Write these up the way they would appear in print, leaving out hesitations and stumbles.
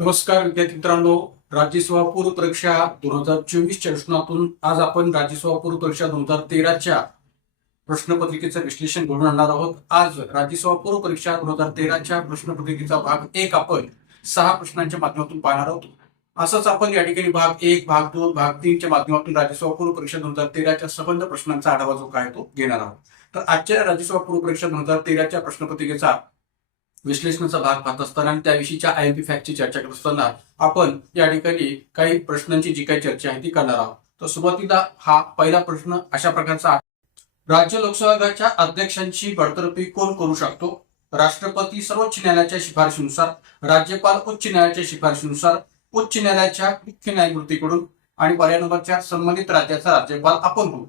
नमस्कार विद्यार्थी मित्रांनो. राज्यसेवा पूर्व परीक्षा 2024च्या प्रश्नातून आज आपण राज्यसेवा पूर्व परीक्षा 2013च्या प्रश्नपत्रिकेचं विश्लेषण घडून आणणार आहोत. आज राज्यसेवा पूर्व परीक्षा 2013च्या प्रश्नपत्रिकेचा भाग 1 आपण 6 प्रश्नांच्या माध्यमातून पाहणार आहोत. असंच आपण या ठिकाणी भाग 1, भाग 2, भाग 3च्या माध्यमातून राज्यसेवा पूर्व परीक्षा 2013च्या संबंध प्रश्नांचा आढावा जो काय तो घेणार आहोत. तर आजच्या राज्यसेवा पूर्व परीक्षा 2013च्या प्रश्नपत्रिकेचा विश्लेषणाचा भाग पाहत असताना आणि त्याविषयीच्या आयएमपी फॅक्टची चर्चा करत असताना आपण या ठिकाणी काही प्रश्नांची जी काही चर्चा आहे ती करणार आहोत. तर सुरुवातीला हा पहिला प्रश्न अशा प्रकारचा आहे. राज्य लोकसेवा अध्यक्षांची बडतर्फी कोण करू शकतो? राष्ट्रपती सर्वोच्च न्यायालयाच्या शिफारशीनुसार, राज्यपाल उच्च न्यायालयाच्या शिफारशीनुसार, उच्च न्यायालयाच्या मुख्य न्यायमूर्तीकडून आणि पर्याय नंबर 4 संबंधित राज्याचा राज्यपाल आपण होऊ.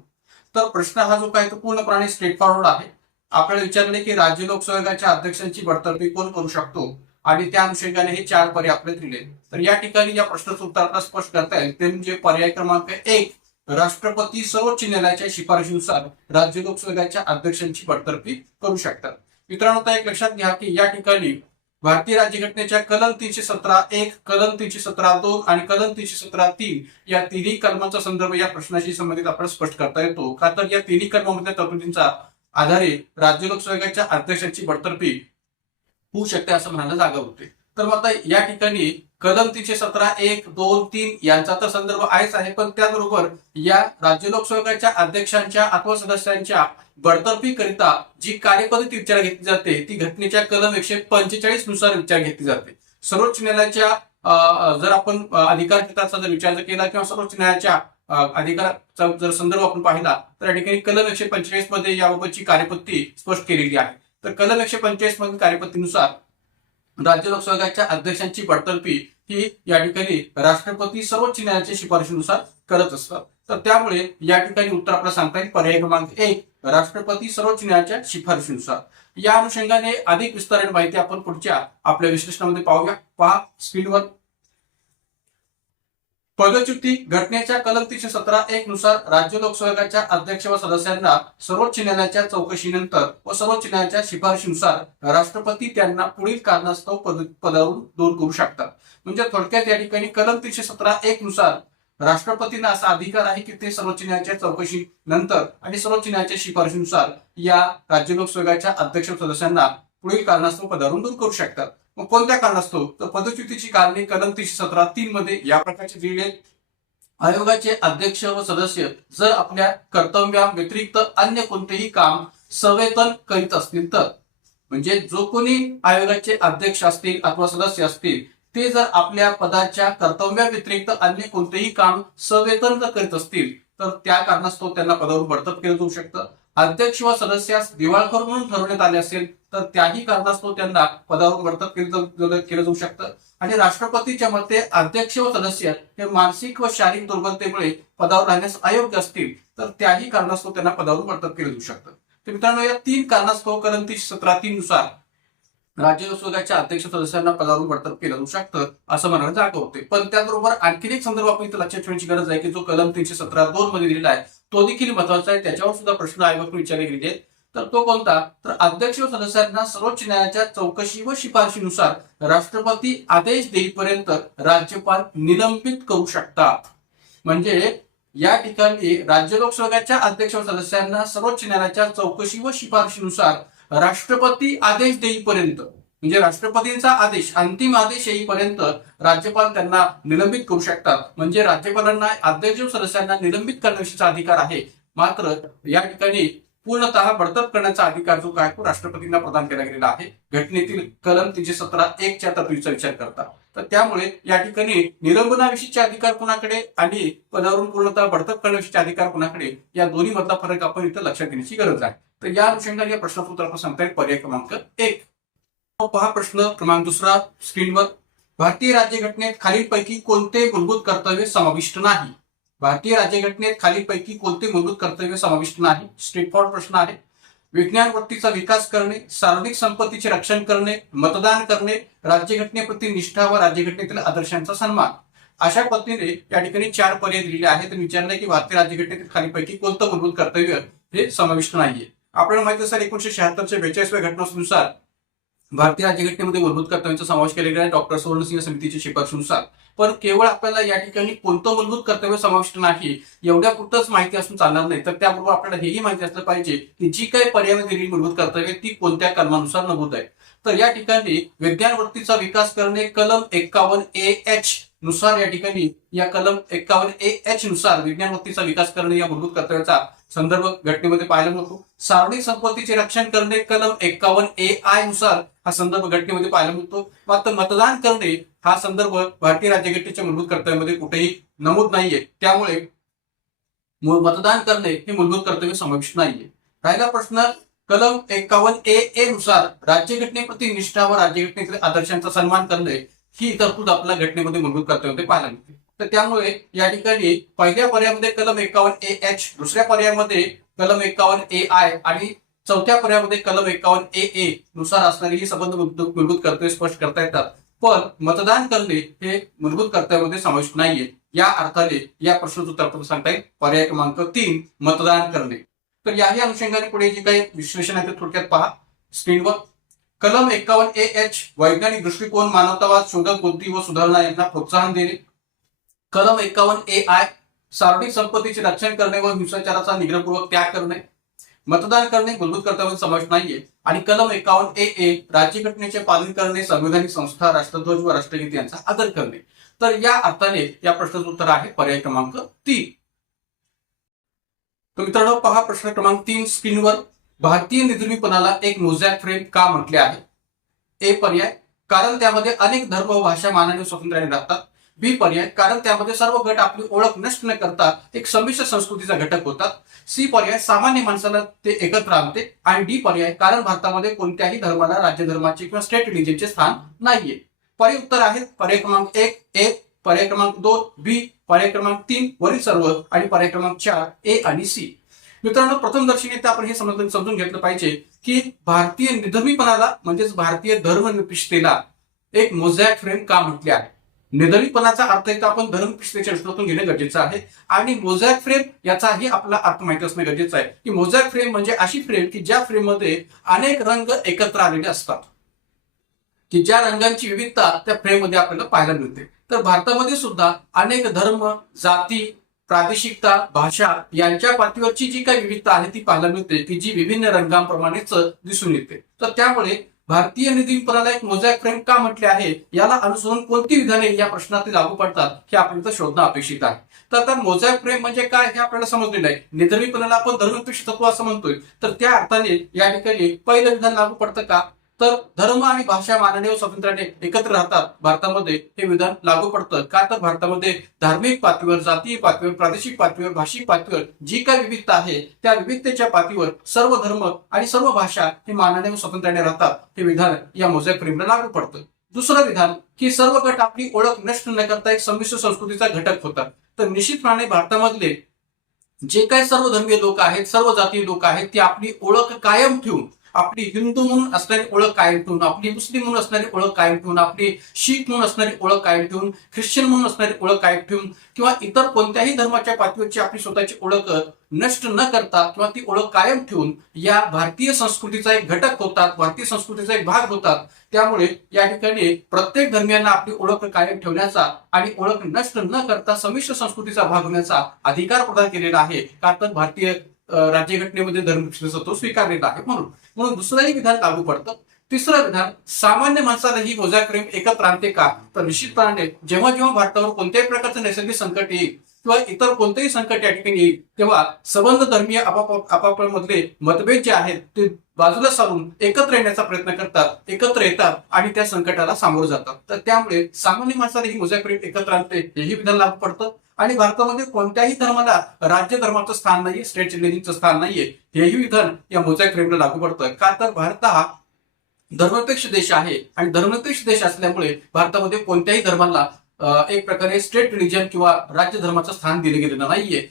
तर प्रश्न हा जो काय तो पूर्णपणे स्ट्रेट फॉरवर्ड आहे. आपल्याला विचारले की राज्य लोकसेवा अध्यक्षांची बडतर्फी कोण करू शकतो आणि त्या अनुषंगाने हे 4 पर्याय आपल्याला दिले. तर या ठिकाणी या प्रश्नाचं उत्तर आपल्याला स्पष्ट करता येईल ते म्हणजे पर्याय क्रमांक 1, राष्ट्रपती सर्वोच्च न्यायालयाच्या शिफारशीनुसार राज्य लोकसेवा अध्यक्षांची बडतर्फी करू शकतात. मित्रांनो, आता एक लक्षात घ्या की या ठिकाणी भारतीय राज्यघटनेच्या कलम 317(1), कलम 317(2) आणि कलम 317(3) या तिन्ही कलमांचा संदर्भ या प्रश्नाशी संबंधित आपल्याला स्पष्ट करता येतो. का तर या तिन्ही कलमांमधल्या तरतुदींचा आधारे राज्य लोकसेवा अध्यक्षांची बडतर्फी होऊ शकते असं म्हणायला जागा होते. तर मग आता या ठिकाणी कलम 317(1), 2, 3 यांचा तर संदर्भ आहेच आहे, पण त्याचबरोबर या राज्य लोकसेवा अध्यक्षांच्या अथवा सदस्यांच्या बडतर्फी करिता जी कार्यपद्धती विचार घेतली जाते ती घटनेच्या कलम 145 नुसार विचार घेतली जाते. सर्वोच्च न्यायालयाच्या जर आपण अधिकार क्षेत्राचा जर विचार केला किंवा सर्वोच्च न्यायालयाच्या अधिकाराचा जर संदर्भ आपण पाहिला तर या ठिकाणी कलम 145 मध्ये याबाबतची कार्यपद्धती स्पष्ट केलेली आहे. तर कलम 145 मधील कार्यपद्धतीनुसार राज्य लोकसेवा अध्यक्षांची बडतर्फी ही या ठिकाणी राष्ट्रपती सर्वोच्च न्यायालयाच्या शिफारशीनुसार करत असतात. तर त्यामुळे या ठिकाणी उत्तर आपल्याला सांगता येईल पर्याय क्रमांक 1, राष्ट्रपती सर्वोच्च न्यायालयाच्या शिफारशीनुसार. या अनुषंगाने अधिक विस्तारित माहिती आपण पुढच्या आपल्या विश्लेषणामध्ये पाहूया. पहा स्क्रीनवर. पदच्युती घटनेच्या कलम 317(1) नुसार राज्य लोकसेवा अध्यक्ष व सदस्यांना सर्वोच्च न्यायालयाच्या चौकशीनंतर व सर्वोच्च न्यायालयाच्या शिफारशीनुसार राष्ट्रपती त्यांना पुढील कारणास्तव पदावरून दूर करू शकतात. म्हणजे थोडक्यात या ठिकाणी कलम 317(1) नुसार राष्ट्रपतींना असा अधिकार आहे की ते सर्वोच्च न्यायालयाच्या चौकशी नंतर आणि सर्वोच्च न्यायालयाच्या शिफारशीनुसार या राज्य लोकसेवा अध्यक्ष सदस्यांना पुढील कारणास्तव पदावरून दूर करू शकतात. मग कोणत्या कारणास्तव? तर पदच्युतीची कारणे कलम 317(3) मध्ये या प्रकारचे दिलेले. आयोगाचे अध्यक्ष व सदस्य जर आपल्या कर्तव्या व्यतिरिक्त अन्य कोणतेही काम सवेतन करीत असतील तर, म्हणजे जो कोणी आयोगाचे अध्यक्ष असतील अथवा सदस्य असतील ते जर आपल्या पदाच्या कर्तव्या व्यतिरिक्त अन्य कोणतेही काम सवेतन जर करीत असतील तर त्या कारणास्तव त्यांना पदावरून बडतर्फ केलं जाऊ शकतं. अध्यक्ष व सदस्यास दिवाळखोर म्हणून ठरवण्यात आले असेल तर त्याही कारणास्तव त्यांना पदावरून बडतर्फ केलं जाऊ शकतं. आणि राष्ट्रपतीच्या मते अध्यक्ष व सदस्य हे मानसिक व शारीरिक दुर्बलतेमुळे पदावर राहण्यास अयोग्य असतील तर त्याही कारणास्तव त्यांना पदावरून बडतर्फ केलं जाऊ शकतं. तर मित्रांनो, या 3 कारणास्तव कलम 317(3) नुसार राज्य लोकसेवा अध्यक्ष सदस्यांना पदावरून बडतर्फ केलं जाऊ शकतं असं म्हणायला जागा होते. पण त्याचबरोबर आणखी एक संदर्भ आपण इथं लक्षात ठेवण्याची गरज आहे की जो कलम 317(2) मध्ये दिलेला आहे तो देखील महत्वाचा आहे. त्याच्यावर सुद्धा प्रश्न आयोगाकडून विचारले गेले आहेत. तर तो कोणता? तर अध्यक्ष व सदस्यांना सर्वोच्च न्यायालयाच्या चौकशी व शिफारशीनुसार राष्ट्रपती आदेश देईपर्यंत राज्यपाल निलंबित करू शकतात. म्हणजे या ठिकाणी राज्य लोकसेवा अध्यक्ष व सदस्यांना सर्वोच्च न्यायालयाच्या चौकशी व शिफारशीनुसार राष्ट्रपती आदेश देईपर्यंत, म्हणजे राष्ट्रपतींचा आदेश अंतिम आदेश येईपर्यंत राज्यपाल त्यांना निलंबित करू शकतात. म्हणजे राज्यपालांना अध्यक्ष व सदस्यांना निलंबित करण्याचा अधिकार आहे, मात्र या ठिकाणी पूर्णतः बडतर्फ करण्याचा अधिकार जो काय तो राष्ट्रपतींना प्रदान केला गेलेला आहे घटनेतील कलम 317(1) तरतुदीचा विचार करता. तर त्यामुळे या ठिकाणी निलंबनाविषयीचे अधिकार कुणाकडे आणि पदावरून पूर्णतः बडतर्फ करण्याविषयीचे अधिकार कुणाकडे, या दोन्ही मधला फरक आपण इथं लक्षात घेण्याची गरज आहे. तर या अनुषंगाने या प्रश्नाचं उत्तर आपण सांगता येईल पर्याय क्रमांक 1. पहा प्रश्न क्रमांक 2 स्क्रीनवर. भारतीय राज्यघटनेत खालीलपैकी कोणते मूलभूत कर्तव्य समाविष्ट नाही? भारतीय राज्यघटनेत खालीलपैकी कोणते मूलभूत कर्तव्य समाविष्ट नाही? स्ट्रेट फॉरवर्ड प्रश्न आहे. विज्ञान वृत्तीचा विकास करणे, सार्वजनिक संपत्तीचे रक्षण करणे, मतदान करणे, राज्यघटनेप्रती निष्ठा व राज्यघटनेतील आदर्शांचा सन्मान. अशा पद्धतीने या ठिकाणी 4 पर्याय दिलेले आहेत. विचारलंय की भारतीय राज्यघटनेतील खालीलपैकी कोणतं मूलभूत कर्तव्य हे समाविष्ट नाहीये. आपल्याला माहिती असेल 1976च्या 42व्या घटनानुसार भारतीय राज्यघटनेमध्ये मूलभूत कर्तव्यांचा समावेश केलेला आहे डॉक्टर सुवर्णसिंह समितीच्या शिफारशीनुसार. पण केवळ आपल्याला या ठिकाणी कोणतं मूलभूत कर्तव्य समाविष्ट नाही एवढ्या पुरतच माहिती असून चालणार नाही, तर त्याबरोबर आपल्याला हेही माहिती असलं पाहिजे की जी काही पर्यायामध्ये दिलेली मूलभूत कर्तव्य ती कोणत्या कलमानुसार नमूद आहे. तर या ठिकाणी विज्ञान वृत्तीचा विकास करणे कलम 51A(H) नुसार या ठिकाणी या कलम 51A(H) नुसार विज्ञान वृत्तीचा विकास करणे या मूलभूत कर्तव्याचा संदर्भ घटनेमध्ये पाहायला मिळतो. सार्वजनिक संपत्तीचे रक्षण करणे कलम 51A(I) नुसार हा संदर्भ घटनेमध्ये पाहायला मिळतो. मात्र मतदान करणे हा संदर्भ भारतीय राज्यघटनेच्या मूलभूत कर्तव्यामध्ये कुठेही नमूद नाहीये, त्यामुळे मतदान करणे हे मूलभूत कर्तव्य समाविष्ट नाहीये. राहिला प्रश्न कलम 51A नुसार राज्यघटनेप्रती निष्ठा व राज्यघटनेतील आदर्शांचा सन्मान करणे ही तरतूद आपल्या घटनेमध्ये मूलभूत कर्तव्यामध्ये पाहायला मिळते. तर त्यामुळे या ठिकाणी पहिल्या पर्यायामध्ये कलम 51A(H), दुसऱ्या पर्यायामध्ये कलम 51A(I) आणि चौथ्या पर्यायामध्ये कलम 51A(A) नुसार असणारी ही संबंध मूलभूत कर्तव्य स्पष्ट करता येतात. पण मतदान करणे हे मूलभूत कर्तव्यामध्ये समाविष्ट नाहीये. या अर्थाने या प्रश्नाचं उत्तर आपण सांगता येईल पर्याय क्रमांक 3 मतदान करणे. तर याही अनुषंगाने पुढे जे काही विश्लेषण आहे ते थोडक्यात पहा स्क्रीनवर. कलम 51A(H) वैज्ञानिक दृष्टिकोन, मानवतावाद, शोधक बुद्धी व सुधारणा यांना प्रोत्साहन देणे. कलम 51A(I) सार्वजनिक संपत्तीचे रक्षण करणे व हिंसाचाराचा निग्रहपूर्वक त्याग करणे. मतदान करणे मूलभूत कर्तव्याचा समावेश नाहीये. आणि कलम 51A राज्यघटनेचे पालन करणे, संवैधानिक संस्था, राष्ट्रध्वज व राष्ट्रगीत यांचा आदर करणे. तर या अर्थाने या प्रश्नाचं उत्तर आहे पर्याय क्रमांक 3. तर मित्रांनो पहा प्रश्न क्रमांक 3 स्क्रीनवर. भारतीय निर्धर्मीपणाला एक मोझॅक फ्रेम का म्हटले आहे? ए पर्याय कारण त्यामध्ये अनेक धर्म व भाषा मानाने स्वातंत्र्याने राहतात. बी पर्याय कारण त्यामध्ये सर्व गट आपली ओळख नष्ट न करता एक संमिश्र संस्कृतीचा घटक होतात. सी पर्याय सामान्य माणसाला ते एकत्र आणते. आणि डी पर्याय कारण भारतामध्ये कोणत्याही धर्माला राज्य धर्माचे किंवा स्टेट रिलीजनचे स्थान नाहीये. पर्याय उत्तर आहेत पर्याय क्रमांक 1 ए, पर्याय क्रमांक 2 बी, पर्याय क्रमांक 3 वरील सर्व आणि पर्याय क्रमांक 4 ए आणि सी. मित्रांनो प्रथमदर्शनी आपण हे समजून घेतलं पाहिजे की भारतीय निधर्मीपणाला म्हणजेच भारतीय धर्मनिरपेक्षतेला एक मोझॅक फ्रेम का म्हटले आहे. निधर्मीपणाचा अर्थ इथं आपण धर्मनिरपेक्षतेच्या दृष्टीतून घेणं गरजेचं आहे. आणि मोझॅक फ्रेम याचाही आपला अर्थ माहिती असणं गरजेचं आहे की मोझॅक फ्रेम म्हणजे अशी फ्रेम की ज्या फ्रेम मध्ये अनेक रंग एकत्र आलेले असतात, की ज्या रंगांची विविधता त्या फ्रेम मध्ये आपल्याला पाहायला मिळते. तर भारतामध्ये सुद्धा अनेक धर्म, जाती, प्रादेशिकता, भाषा यांच्या पातळीवरची जी काही विविधता आहे ती पाहायला मिळते की जी विभिन्न रंगांप्रमाणेच दिसून येते. तर त्यामुळे भारतीय निधर्मीपणाला एक मोझॅक फ्रेम का म्हटले आहे याला अनुसरून कोणती विधाने या प्रश्नात लागू पडतात हे आपल्याला शोधणं अपेक्षित आहे. तर आता मोझॅक फ्रेम म्हणजे काय हे आपल्याला समजलेलं आहे. निधर्मीपणाला आपण धर्मनिरपेक्ष तत्व असं म्हणतोय. तर त्या अर्थाने या ठिकाणी पहिलं विधान लागू पडतं का, तर धर्म आणि भाषा माननीय स्वातंत्र्याने एकत्र राहतात भारतामध्ये हे विधान लागू पडतं का, तर भारतामध्ये धार्मिक पातळीवर, जातीय पातळीवर, प्रादेशिक पातळीवर, भाषिक पातळीवर जी काही विविधता आहे त्या विविधतेच्या पातळीवर सर्व धर्म आणि सर्व भाषा हे माननीय स्वातंत्र्याने राहतात हे विधान या मोझॅक फ्रेमला लागू पडतं. दुसरं विधान की सर्व गट आपली ओळख नष्ट न करता एक संमिश्र संस्कृतीचा घटक होतात. तर निश्चितपणे भारतामधले जे काही सर्व धर्मीय लोक आहेत, सर्व जातीय लोक आहेत, ती आपली ओळख कायम ठेवून, आपली हिंदू म्हणून असणारी ओळख कायम ठेवून, आपली मुस्लिम म्हणून असणारी ओळख कायम ठेवून, आपली शीख म्हणून असणारी ओळख कायम ठेवून, ख्रिश्चन म्हणून असणारी ओळख कायम ठेवून किंवा इतर कोणत्याही धर्माच्या पातळीवरची आपली स्वतःची ओळख नष्ट न करता किंवा ती ओळख कायम ठेवून या भारतीय संस्कृतीचा एक घटक होतात, भारतीय संस्कृतीचा एक भाग होतात. त्यामुळे या ठिकाणी प्रत्येक धर्मियांना आपली ओळख कायम ठेवण्याचा आणि ओळख नष्ट न करता संमिश्र संस्कृतीचा भाग होण्याचा अधिकार प्रदान केलेला आहे. का तर भारतीय राज्यघटनेमध्ये धर्मनिरपेक्षतेचा तो स्वीकारलेला आहे म्हणून दुसरंही विधान लागू पडतं. तिसरं विधान सामान्य माणसाला ही मोझॅक फ्रेम एकत्र आणते का, तर निश्चितपणे जेव्हा जेव्हा भारतावर कोणत्याही प्रकारचं नैसर्गिक संकट येईल किंवा इतर कोणतेही संकट या ठिकाणी येईल तेव्हा संबंध धर्मीय आपापल्यामधले मतभेद जे आहेत ते बाजूला सारून एकत्र येण्याचा प्रयत्न करतात, एकत्र येतात आणि त्या संकटाला सामोरं जातात. तर त्यामुळे सामान्य माणसाला ही मोझॅक फ्रेम एकत्र आणते हेही विधान लागू पडतं. आणि भारतामध्ये कोणत्याही धर्माला राज्य धर्माचं स्थान नाहीये, स्टेट रिलीजनचं स्थान नाहीये हेही विधान या मोझॅक फ्रेमला लागू पडतं. का तर भारत हा धर्मनिरपेक्ष देश आहे आणि धर्मनिरपेक्ष देश असल्यामुळे भारतामध्ये कोणत्याही धर्माला एक प्रकारे स्टेट रिलीजन किंवा राज्य धर्माचं स्थान दिले गेलेलं नाहीये.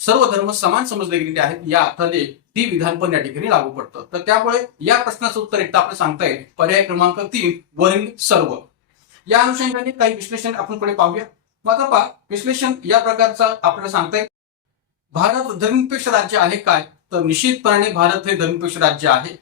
सर्व धर्म समान समजले गेलेले आहेत. या अर्थाने ती विधान पण या ठिकाणी लागू पडतं. तर त्यामुळे या प्रश्नाचं उत्तर एकदा आपण सांगता येईल पर्याय क्रमांक 3 वरील सर्व. या अनुषंगाने काही विश्लेषण आपण पुढे पाहूया. माझा पहा विश्लेषण या प्रकारचं आपल्याला सांगता येईल. भारत धर्मनिरपेक्ष राज्य आहे काय, तर निश्चितपणे भारत हे धर्मनिरपेक्ष राज्य आहे.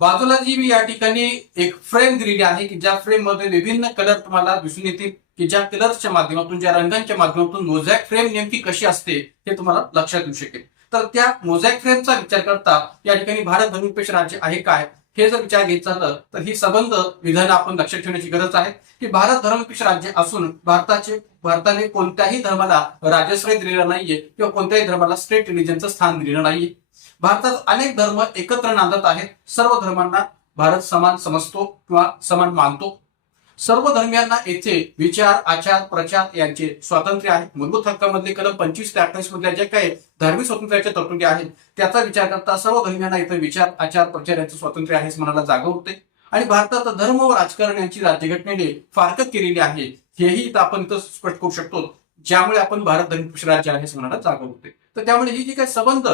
बाजूला जी मी या ठिकाणी एक फ्रेम दिलेली आहे की ज्या फ्रेम मध्ये विभिन्न कलर तुम्हाला दिसून येतील की ज्या कलर्सच्या माध्यमातून ज्या रंगांच्या माध्यमातून मोझॅक फ्रेम नेमकी कशी असते हे तुम्हाला लक्षात येऊ शकेल. तर त्या मोझॅक फ्रेमचा विचार करता या ठिकाणी भारत धर्मनिरपेक्ष राज्य आहे काय हे जर विचार घ्यायचा झालं तर ही संबंध विधान आपण लक्षात ठेवण्याची गरज आहे की भारत धर्मनिरपेक्ष राज्य असून भारताने कोणत्याही धर्माला राजाश्रय दिलेला नाहीये किंवा कोणत्याही धर्माला स्टेट रिलिजनचं स्थान दिलेलं नाहीये. भारतात अनेक धर्म एकत्र नांदत आहेत. सर्व धर्मांना भारत समान समजतो किंवा समान मानतो. सर्व धर्मियांना येथे विचार, आचार, प्रचार यांचे स्वातंत्र्य आहे. मूलभूत हक्कामधले कलम 25 ते 28 मधल्या ज्या काही धार्मिक स्वातंत्र्याच्या तरतुदी आहेत त्याचा विचार करता सर्व धर्मियांना इथे विचार, आचार, प्रचार यांचे स्वातंत्र्य आहे मनाला जागा होते. आणि भारतात धर्म व राजकारण यांची राज्यघटनेने फारकत केलेली आहे हेही आपण इथं स्पष्ट करू शकतो, ज्यामुळे आपण भारत धर्मनिरपेक्ष राज्य आहे असं मनाला जागा होते. तर त्यामुळे ही जी काही संबंध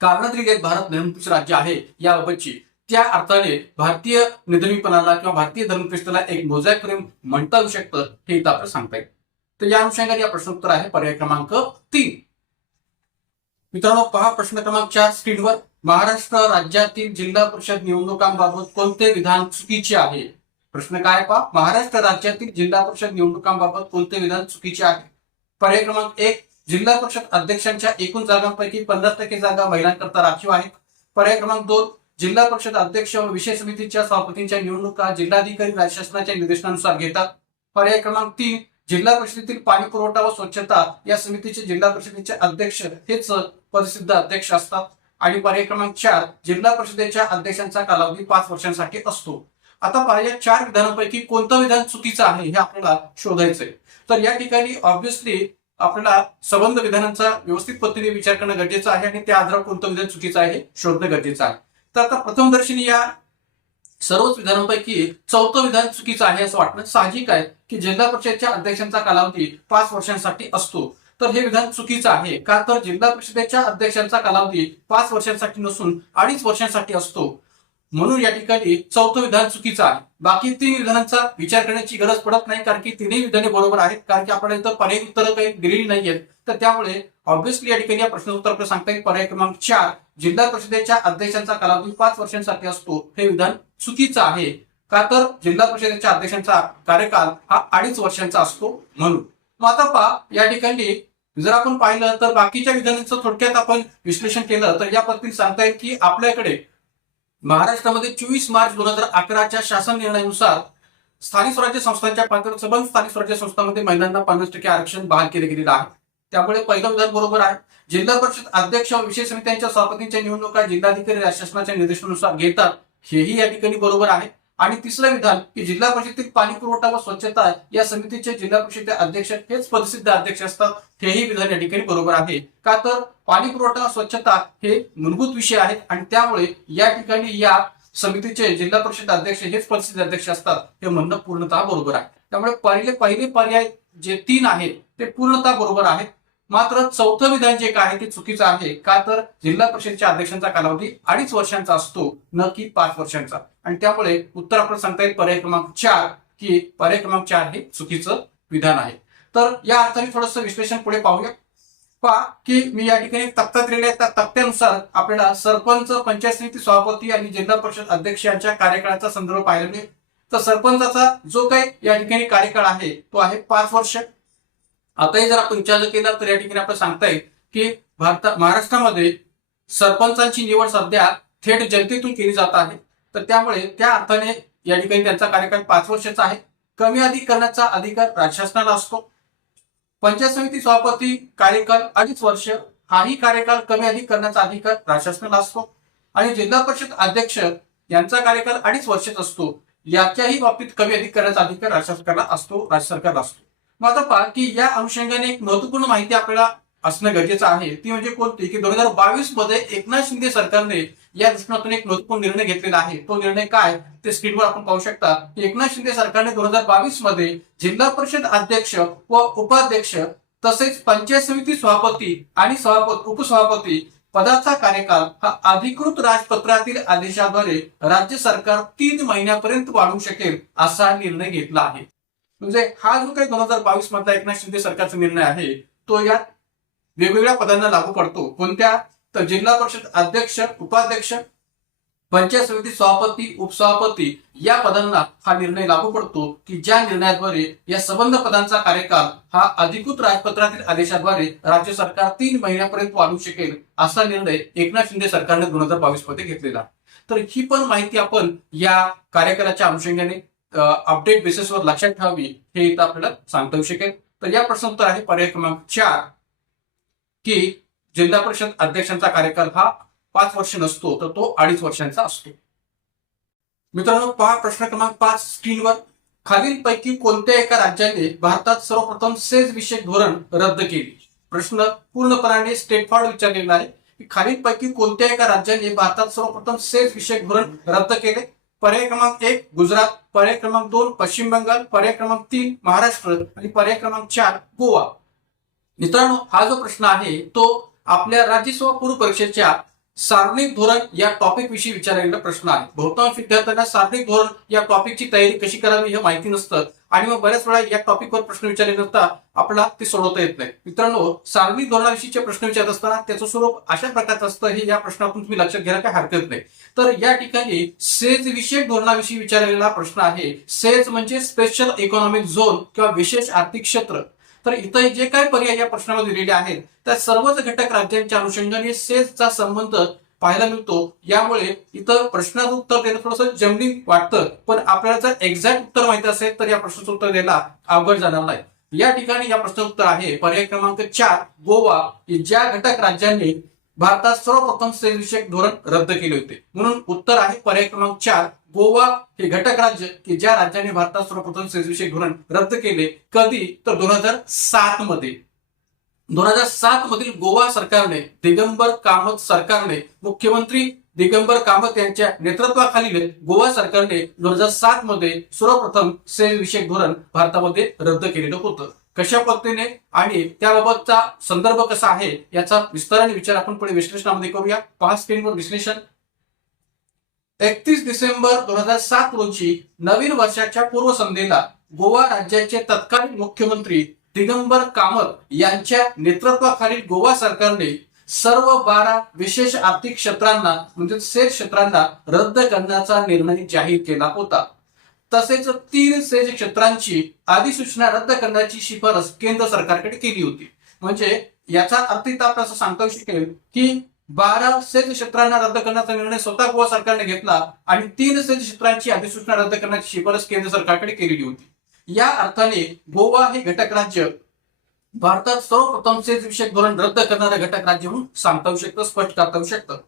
कारण दिली आहेत भारत धर्मनिरपेक्ष राज्य आहे याबाबतची त्या अर्थाने भारतीय निधर्मीपणाला किंवा भारतीय धर्मनिरपेक्षतेला एक मोझॅक फ्रेम म्हणता येऊ शकतं हे इथं आपल्याला सांगता येईल. तर या अनुषंगाने या प्रश्नोत्तर आहे पर्याय क्रमांक 3. मित्रांनो पहा प्रश्न क्रमांक 4 स्क्रीनवर. महाराष्ट्र राज्यातील जिल्हा परिषद निवडणुकांबाबत कोणते विधान चुकीचे आहे? प्रश्न काय पहा, महाराष्ट्र राज्यातील जिल्हा परिषद निवडणुकांबाबत कोणते विधान चुकीचे आहे? पर्याय क्रमांक 1, जिल्हा परिषद अध्यक्षांच्या एकूण जागांपैकी 50% जागा महिलांकरता राखीव आहेत. पर्याय क्रमांक 2, जिल्हा परिषद अध्यक्ष व विशेष समितीच्या सभापतींच्या निवडणुका जिल्हाधिकारी राज्य शासनाच्या निर्देशनानुसार घेतात. पर्याय क्रमांक 3, जिल्हा परिषदेतील पाणी पुरवठा व स्वच्छता या समितीचे जिल्हा परिषदेचे अध्यक्ष हेच पदसिद्ध अध्यक्ष असतात. आणि पर्याय क्रमांक 4, जिल्हा परिषदेच्या अध्यक्षांचा कालावधी 5 वर्षांसाठी असतो. आता पहा या 4 विधानांपैकी कोणतं विधान चुकीचं आहे हे आपल्याला शोधायचंय. तर या ठिकाणी ऑब्व्हियसली आपल्याला संबंध विधानांचा व्यवस्थित पद्धतीने विचार करणं गरजेचं आहे आणि त्या आधारावर कोणतं विधान चुकीचं आहे हे शोधणं गरजेचं आहे. तर आता प्रथमदर्शनी या सर्वच विधानांपैकी चौथं विधान चुकीचं आहे असं वाटणं साहजिक आहे की जिल्हा परिषदेच्या अध्यक्षांचा कालावधी 5 वर्षांसाठी असतो. तर हे विधान चुकीचं आहे का, तर जिल्हा परिषदेच्या अध्यक्षांचा कालावधी 5 वर्षांसाठी नसून 2.5 वर्षांसाठी असतो. म्हणून या ठिकाणी चौथं विधान चुकीचं आहे. बाकी 3 विधानांचा विचार करण्याची गरज पडत नाही कारण की तिन्ही विधाने बरोबर आहेत, कारण की आपल्याला इथं पर्यायी उत्तरं काही दिलेली नाहीयेत. तर त्यामुळे ऑब्व्हियसली या ठिकाणी या प्रश्नाचं उत्तर आपल्याला सांगता येईल पर्याय क्रमांक 4, जिल्हा परिषदेच्या अध्यक्षांचा कालावधी 5 वर्षांसाठी असतो हे विधान चुकीचं आहे. का, तर जिल्हा परिषदेच्या अध्यक्षांचा कार्यकाल हा 2.5 वर्षांचा असतो म्हणून. मग आता पहा या ठिकाणी जर आपण पाहिलं तर बाकीच्या विधानांचं थोडक्यात आपण विश्लेषण केलं तर या पद्धतीने सांगता येईल की आपल्याकडे महाराष्ट्रामध्ये 24 मार्च 2011च्या शासन निर्णयानुसार स्थानिक स्वराज्य संस्थांच्या पातळीवर संबंधित स्थानिक स्वराज्य संस्थांमध्ये महिलांना 50% आरक्षण बहाल केले गेलेलं आहे. त्यामुळे पहिलं विधान बरोबर आहे. जिल्हा परिषद अध्यक्ष व विशेष समित्यांच्या सभापतींच्या निवडणुका जिल्हाधिकारी राज्य शासनाच्या निर्देशानुसार घेतात हेही या ठिकाणी बरोबर आहे. आणि तिसरं विधान की जिल्हा परिषदेतील पाणी पुरवठा व स्वच्छता या समितीचे जिल्हा परिषदेचे अध्यक्ष हेच पदसिद्ध अध्यक्ष असतात हेही विधान या ठिकाणी बरोबर आहे. का, तर पाणी पुरवठा स्वच्छता हे मूलभूत विषय आहेत आणि त्यामुळे या ठिकाणी या समितीचे जिल्हा परिषद अध्यक्ष हेच पदसिद्ध अध्यक्ष असतात हे म्हणणं पूर्णतः बरोबर आहे. त्यामुळे पहिले पर्याय जे 3 आहेत ते पूर्णतः बरोबर आहेत. मात्र चौथं विधान जे काय आहे ते चुकीचं आहे. का, तर जिल्हा परिषदेच्या अध्यक्षांचा कालावधी 2.5 वर्षांचा असतो न की 5 वर्षांचा. आणि त्यामुळे उत्तर आपल्याला सांगता येईल पर्याय क्रमांक 4 की पर्याय क्रमांक 4 हे चुकीचं विधान आहे. तर या अर्थाने थोडंसं विश्लेषण पुढे पाहूया. पहा की मी या ठिकाणी तक्ता दिलेला आहे त्या तक्त्यानुसार आपल्याला सरपंच, पंचायत समिती सभापती आणि जिल्हा परिषद अध्यक्ष यांच्या कार्यकाळाचा संदर्भ पाहायला मिळेल. तर सरपंचाचा जो काही या ठिकाणी कार्यकाळ आहे तो आहे 5 वर्ष. आताही जर आपण विचार केला तर या ठिकाणी आपल्याला सांगता येईल की महाराष्ट्रामध्ये सरपंचांची निवड सध्या थेट जनतेतून केली जात आहे. तर त्यामुळे त्या अर्थाने या ठिकाणी त्यांचा कार्यकाळ 5 वर्षाचा आहे. कमी अधिक करण्याचा अधिकार राज्य शासनाला असतो. पंचायत समिती सभापती कार्यकाळ 2.5 वर्ष हाही कार्यकाळ कमी अधिक करण्याचा अधिकार राज्य शासनाला असतो. आणि जिल्हा परिषद अध्यक्ष यांचा कार्यकाळ 2.5 वर्षाचा असतो. याच्याही बाबतीत कमी अधिक करण्याचा अधिकार राज्य सरकारला असतो. मग आता पहा की या अनुषंगाने एक महत्वपूर्ण माहिती आपल्याला असणं गरजेचं आहे. ती म्हणजे कोणती की 2022 मध्ये एकनाथ शिंदे सरकारने या दृष्टिकोनातून एक महत्वपूर्ण निर्णय घेतलेला आहे. तो निर्णय काय ते स्क्रीनवर आपण पाहू शकता. एकनाथ शिंदे सरकारने 2022 मध्ये जिल्हा परिषद अध्यक्ष व उपाध्यक्ष तसेच पंचायत समिती सभापती आणि उपसभापती पदाचा कार्यकाल हा अधिकृत राजपत्रातील आदेशाद्वारे राज्य सरकार 3 महिन्यापर्यंत वाढवू शकेल असा निर्णय घेतला आहे. म्हणजे हा जो काही 2022 मधला एकनाथ शिंदे सरकारचा निर्णय आहे तो या वेगवेगळ्या पदांना लागू पडतो. कोणत्या, तर जिल्हा परिषद अध्यक्ष, उपाध्यक्ष पंचायत समिती सभापती उपसभापती या पदांना हा निर्णय लागू पडतो की ज्या निर्णयाद्वारे या संबंध पदांचा कार्यकाल हा अधिकृत राजपत्रातील आदेशाद्वारे राज्य सरकार 3 महिन्यापर्यंत वाढवू शकेल असा निर्णय एकनाथ शिंदे सरकारने 2022 मध्ये घेतलेला. तर ही पण माहिती आपण या कार्यकालाच्या अनुषंगाने अपडेट बेसिसवर लक्षात ठेवावी हे इथं आपल्याला सांगता येऊ शकेल. तर या प्रश्न उत्तर आहे पर्याय क्रमांक 4 की जिल्हा परिषद अध्यक्षांचा कार्यकाल हा 5 वर्ष नसतो तर तो 2.5 वर्षांचा असतो. मित्रांनो पहा प्रश्न क्रमांक 5 स्क्रीनवर. खालीलपैकी कोणत्या एका राज्याने भारतात सर्वप्रथम सेस विषयक धोरण रद्द केले? प्रश्न पूर्णपणे स्ट्रेट फॉरवर्ड विचारलेला आहे की खालीलपैकी कोणत्या एका राज्याने भारतात सर्वप्रथम सेस विषयक धोरण रद्द केले? पर्याय क्रमांक 1 गुजरात, पर्याय क्रमांक 2 पश्चिम बंगाल, पर्याय क्रमांक 3 महाराष्ट्र आणि पर्याय क्रमांक 4 गोवा. मित्रांनो हा जो प्रश्न आहे तो आपल्या राज्यसेवा पूर्व परीक्षेच्या सार्वजनिक धोरण या टॉपिक विषयी विचारलेला प्रश्न आहे. बहुतांश विद्यार्थ्यांना सार्वजनिक धोरण या टॉपिकची तयारी कशी करावी हे माहिती नसतं आणि मग बऱ्याच वेळा या टॉपिकवर प्रश्न विचारले नसता आपल्याला ते सोडवता येत नाही. मित्रांनो सार्वजनिक धोरणाविषयीचे प्रश्न विचारत असताना त्याचं स्वरूप अशा प्रकारचं असतं हे या प्रश्नातून तुम्ही लक्षात घ्यायला काही हरकत नाही. तर या ठिकाणी सेज विषयक धोरणाविषयी विचारलेला प्रश्न आहे. सेज म्हणजे स्पेशल इकॉनॉमिक झोन किंवा विशेष आर्थिक क्षेत्र. तर इथं जे काही पर्याय या प्रश्नामध्ये दिलेले आहेत त्या सर्वच घटक राज्यांच्या अनुषंगाने सेसचा संबंध पाहायला मिळतो. यामुळे इथं प्रश्नाचं उत्तर देणं थोडंसं जमलिंग वाटतं, पण आपल्याला जर एक्झॅक्ट उत्तर माहिती असेल तर या प्रश्नाचं उत्तर द्यायला अवघड जाणार नाही. या ठिकाणी या प्रश्नाचं उत्तर आहे पर्याय क्रमांक 4 गोवा, ज्या घटक राज्यांनी भारतात सर्वप्रथम सेस विषयक धोरण रद्द केले होते. म्हणून उत्तर आहे पर्याय क्रमांक 4 गोवा हे घटक राज्य की ज्या राज्याने भारतात सर्वप्रथम सेस विषयक धोरण रद्द केले. कधी तर 2007 मध्ये. 2007 मधील गोवा सरकारने दिगंबर कामत सरकारने मुख्यमंत्री दिगंबर कामत यांच्या नेतृत्वाखालील गोवा सरकारने 2007 मध्ये सर्वप्रथम सेस विषयक धोरण भारतामध्ये रद्द केलेलं होतं. कशा पद्धतीने आणि त्याबाबतचा संदर्भ कसा आहे याचा विस्ताराने विचार आपण पुढे विश्लेषणामध्ये करूया. पहा स्क्रीनवर विश्लेषण. 31 डिसेंबर 2007 रोजी नवीन वर्षाच्या पूर्वसंध्येला गोवा राज्याचे तत्कालीन मुख्यमंत्री दिगंबर कामत यांच्या नेतृत्वाखालील गोवा सरकारने सर्व 12 विशेष आर्थिक क्षेत्रांना म्हणजे सेस क्षेत्रांना रद्द करण्याचा निर्णय जाहीर केला होता. तसेच 3 सेस क्षेत्रांची अधिसूचना रद्द करण्याची शिफारस केंद्र सरकारकडे केली होती. म्हणजे याचा अर्थ इथं आपल्याला सांगता येऊ शकेल की 12 सेस क्षेत्रांना रद्द करण्याचा निर्णय स्वतः गोवा सरकारने घेतला आणि 3 सेस क्षेत्रांची अधिसूचना रद्द करण्याची शिफारस केंद्र सरकारकडे केलेली होती. या अर्थाने गोवा हे घटक राज्य भारतात सर्वप्रथम सेस विषयक धोरण रद्द करणारे घटक राज्य म्हणून सांगता येऊ शकतं, स्पष्ट करता येऊ शकतं.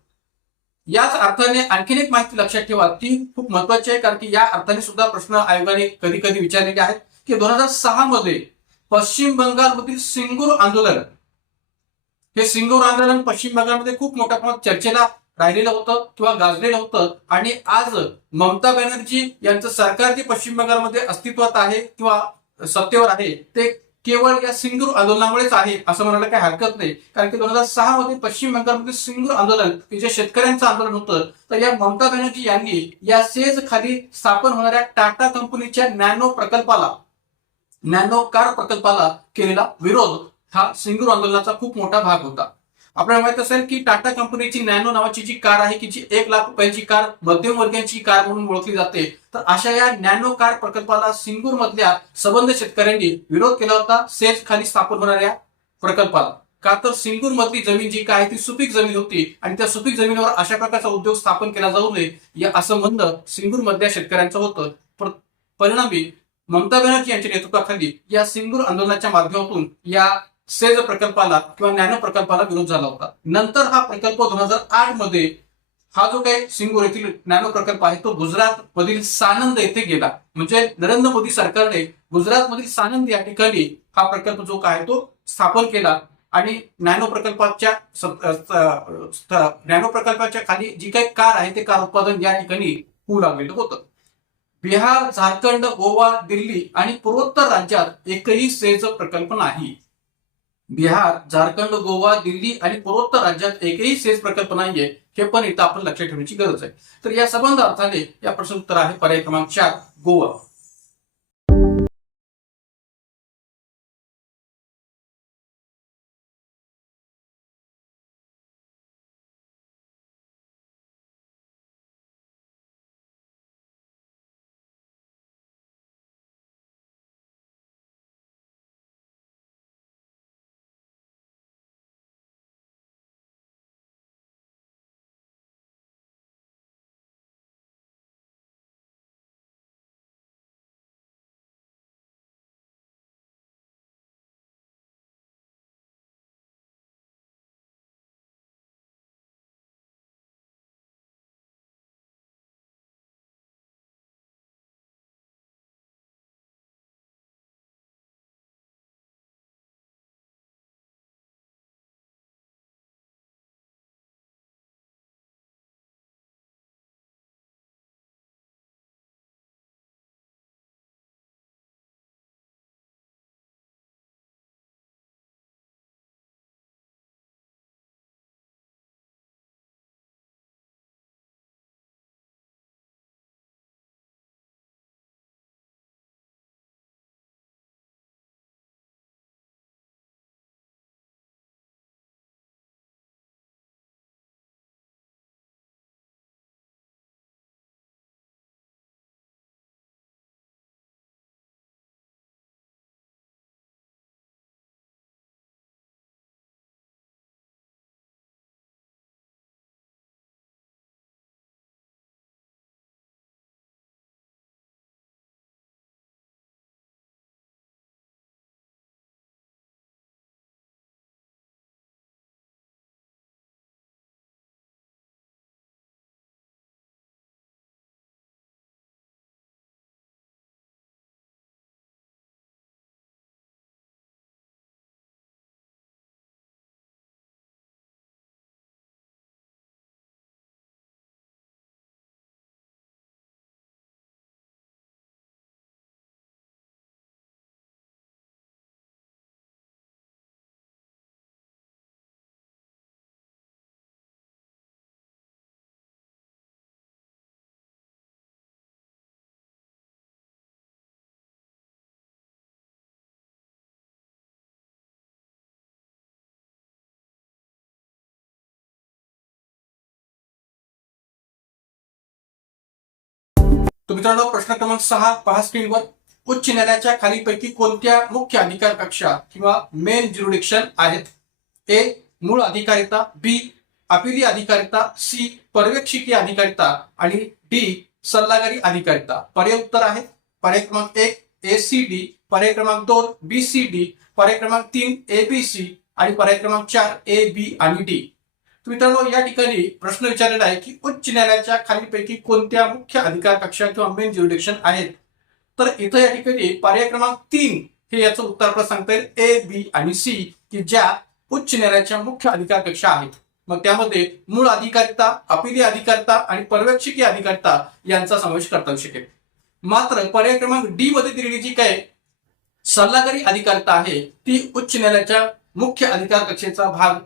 याच अर्थाने आणखीन एक माहिती लक्षात ठेवा ती खूप महत्वाची आहे, कारण की या अर्थाने सुद्धा प्रश्न आयोगाने कधी कधी विचारलेले आहेत की 2006 मध्ये पश्चिम बंगालमधील सिंगूर आंदोलन, हे सिंगूर आंदोलन पश्चिम बंगालमध्ये खूप मोठ्या प्रमाणात चर्चेला राहिलेलं होतं किंवा गाजलेलं होतं आणि आज ममता बॅनर्जी यांचं सरकार जे पश्चिम बंगालमध्ये अस्तित्वात आहे किंवा सत्तेवर आहे ते केवळ या सिंगूर आंदोलनामुळेच आहे असं म्हणायला काही हरकत नाही. कारण की 2006 मध्ये पश्चिम बंगालमध्ये सिंगूर आंदोलन हे जे शेतकऱ्यांचं आंदोलन होतं तर या ममता बॅनर्जी यांनी या सेज खाली स्थापन होणाऱ्या टाटा कंपनीच्या नॅनो प्रकल्पाला, नॅनो कार प्रकल्पाला केलेला विरोध हा सिंगूर आंदोलनाचा खूप मोठा भाग होता. आपल्याला माहित असेल की टाटा कंपनीची नॅनो नावाची जी कार आहे की जी 1 लाख रुपयांची कार मध्यमवर्गीयांची कार म्हणून ओळखली जाते. तर अशा या नॅनो कार प्रकल्पाला सिंगूर मधल्या सबंध शेतकऱ्यांनी विरोध केला होता सेज खाली स्थापन होणाऱ्या प्रकल्पाला. का तर सिंगूर मधली जमीन जी काय ती सुपीक जमीन होती आणि त्या सुपीक जमिनीवर अशा प्रकारचा उद्योग स्थापन केला जाऊ नये या असं म्हणणं सिंगूर मधल्या शेतकऱ्यांचं होतं. परिणामी ममता बॅनर्जी यांच्या नेतृत्वाखाली या सिंगूर आंदोलनाच्या माध्यमातून या सेज प्रकल्पाला किंवा नॅनो प्रकल्पाला विरोध झाला होता. नंतर हा प्रकल्प 2008 मध्ये हा जो काही सिंगूर येथील नॅनो प्रकल्प आहे तो गुजरात मधील सानंद येथे गेला. म्हणजे नरेंद्र मोदी सरकारने गुजरात मधील सानंद या ठिकाणी हा प्रकल्प जो काय तो स्थापन केला आणि नॅनो प्रकल्पाच्या खाली जी काही कार आहे ते कार उत्पादन या ठिकाणी होऊ लागलेलं होतं. बिहार, झारखंड, गोवा, दिल्ली आणि पूर्वोत्तर राज्यात एकही सेज प्रकल्प नाही. बिहार, झारखंड, गोवा, दिल्ली आणि पूर्वोत्तर राज्यात एकही सेस प्रकल्प नाहीये हे पण इथं आपण लक्षात ठेवण्याची गरज आहे. तर या संबंध अर्थाने या प्रश्न उत्तर आहे पर्याय क्रमांक 4 गोवा. तर मित्रांनो, प्रश्न क्रमांक 6 पहा स्क्रीनवर. उच्च न्यायालयाच्या खालीलपैकी कोणत्या मुख्य अधिकार कक्षा किंवा मेन ज्युरिडिक्शन आहेत? ए. मूळ अधिकारिता, बी. अपिली अधिकारिता, सी. पर्यवेक्षकीय अधिकारिता आणि डी. सल्लागारी अधिकारिता. पर्याय उत्तर आहेत पर्याय क्रमांक 1 ACD, पर्याय क्रमांक 2 BCD, पर्याय क्रमांक 3 ABC आणि पर्याय क्रमांक 4 AB आणि डी. मित्रांनो, या ठिकाणी प्रश्न विचारलेला आहे की उच्च न्यायालयाच्या खालीलपैकी कोणत्या मुख्य अधिकार कक्षा किंवा मेन ज्युरिडिक्शन आहेत? तर इथं या ठिकाणी पर्याय क्रमांक 3 हे याचं उत्तर आपल्याला सांगता येईल A, B आणि C, की ज्या उच्च न्यायालयाच्या मुख्य अधिकार कक्षा आहेत. मग त्यामध्ये मूळ अधिकारिता, अपिली अधिकारिता आणि पर्यवेक्षकीय अधिकारिता यांचा समावेश करता येऊ शकेल. मात्र पर्याय क्रमांक डी मध्ये दिलेली जी काय सल्लागारी अधिकारिता आहे ती उच्च न्यायालयाच्या मुख्य अधिकार कक्षेचा भाग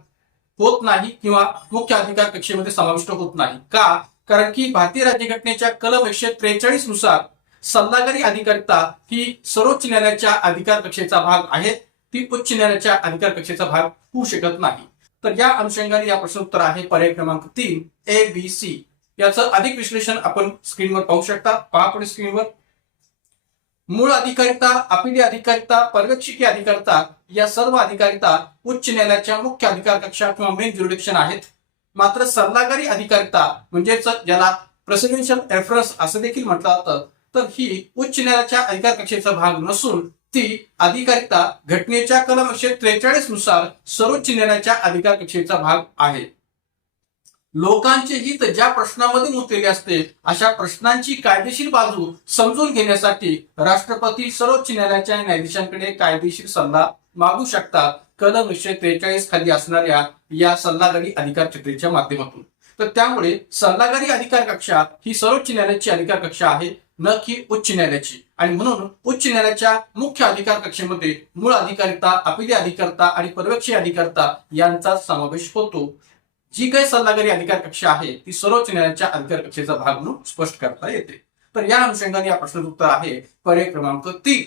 होत नाही किंवा मुख्य अधिकार कक्षेमध्ये समाविष्ट होत नाही. का? कारण की भारतीय राज्यघटनेच्या कलम 143 नुसार सल्लागारी अधिकारिता ही सर्वोच्च न्यायालयाच्या अधिकार कक्षेचा भाग आहे, ती उच्च न्यायालयाच्या अधिकार कक्षेचा भाग होऊ शकत नाही. तर या अनुषंगाने या प्रश्न उत्तर आहे पर्याय क्रमांक 3 ABC. याचं अधिक विश्लेषण आपण स्क्रीनवर पाहू शकता. पहा पुढे स्क्रीनवर. मूळ अधिकारिता, अपिली अधिकारिता, पर्यवेक्षकीय अधिकारिता या सर्व अधिकारिता उच्च न्यायालयाच्या मुख्य अधिकार कक्षा किंवा मेन ज्युरिडिक्शन आहेत. मात्र सल्लागारी अधिकारिता म्हणजेच ज्याला प्रेसिडेन्शियल रेफरन्स असं देखील म्हटलं जातं, तर ही उच्च न्यायालयाच्या अधिकार कक्षेचा भाग नसून ती अधिकारिता घटनेच्या कलम 143 नुसार सर्वोच्च न्यायालयाच्या अधिकार कक्षेचा भाग आहे. लोकांचे हित ज्या प्रश्नामध्ये गुंतलेले असते अशा प्रश्नांची कायदेशीर बाजू समजून घेण्यासाठी राष्ट्रपती सर्वोच्च न्यायालयाच्या न्यायाधीशांकडे कायदेशीर सल्ला मागू शकतात कलम 143 खाली असणाऱ्या या सल्लागारी अधिकार क्षेत्राच्या माध्यमातून. तर त्यामुळे सल्लागारी अधिकार कक्षा ही सर्वोच्च न्यायालयाची अधिकार कक्षा आहे, न की उच्च न्यायालयाची. आणि म्हणून उच्च न्यायालयाच्या मुख्य अधिकार कक्षेमध्ये मूळ अधिकारिता, अपिली अधिकारिता आणि पर्यवेक्षीय अधिकारिता यांचा समावेश होतो. जी काही सल्लागारी अधिकार कक्षा आहे ती सर्वोच्च न्यायालयाच्या अधिकार कक्षेचा भाग म्हणून स्पष्ट करता येते. तर या अनुषंगाने या प्रश्नाचं उत्तर आहे पर्याय क्रमांक 3.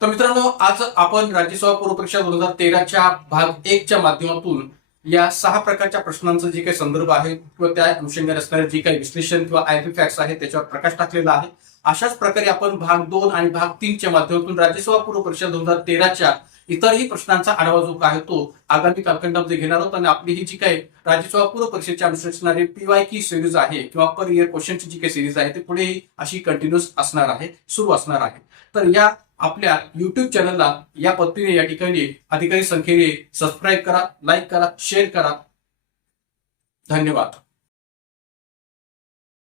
तर मित्रांनो, आज आपण राज्यसभा पूर्व परीक्षा 2013च्या भाग 1 च्या माध्यमातून या 6 प्रकारच्या प्रश्नांचा जे काही संदर्भ आहे किंवा त्या अनुषंगाने असणारे जे काही विश्लेषण किंवा आयपी फॅक्ट्स आहे त्याच्यावर प्रकाश टाकलेला आहे. अशाच प्रकारे आपण भाग 2 आणि भाग 3 च्या माध्यमातून राज्यसभा पूर्व परीक्षा 2013च्या इतरही प्रश्नांचा आढावा जो आहे तो आगामी कालखंडामध्ये घेणार आहोत. आणि आपली ही जी काही राज्यसभा पूर्व परीक्षेच्या अनुसरणारी PYQ सिरीज आहे किंवा पर इयर क्वेश्चनची जी काही सिरीज आहे ती पुढेही अशी कंटिन्यूस असणार आहे, सुरू असणार आहे. तर या आपल्या युट्यूब चॅनलला या पद्धतीने या ठिकाणी अधिकारी संख्येने सबस्क्राईब करा, लाईक करा, शेअर करा. धन्यवाद.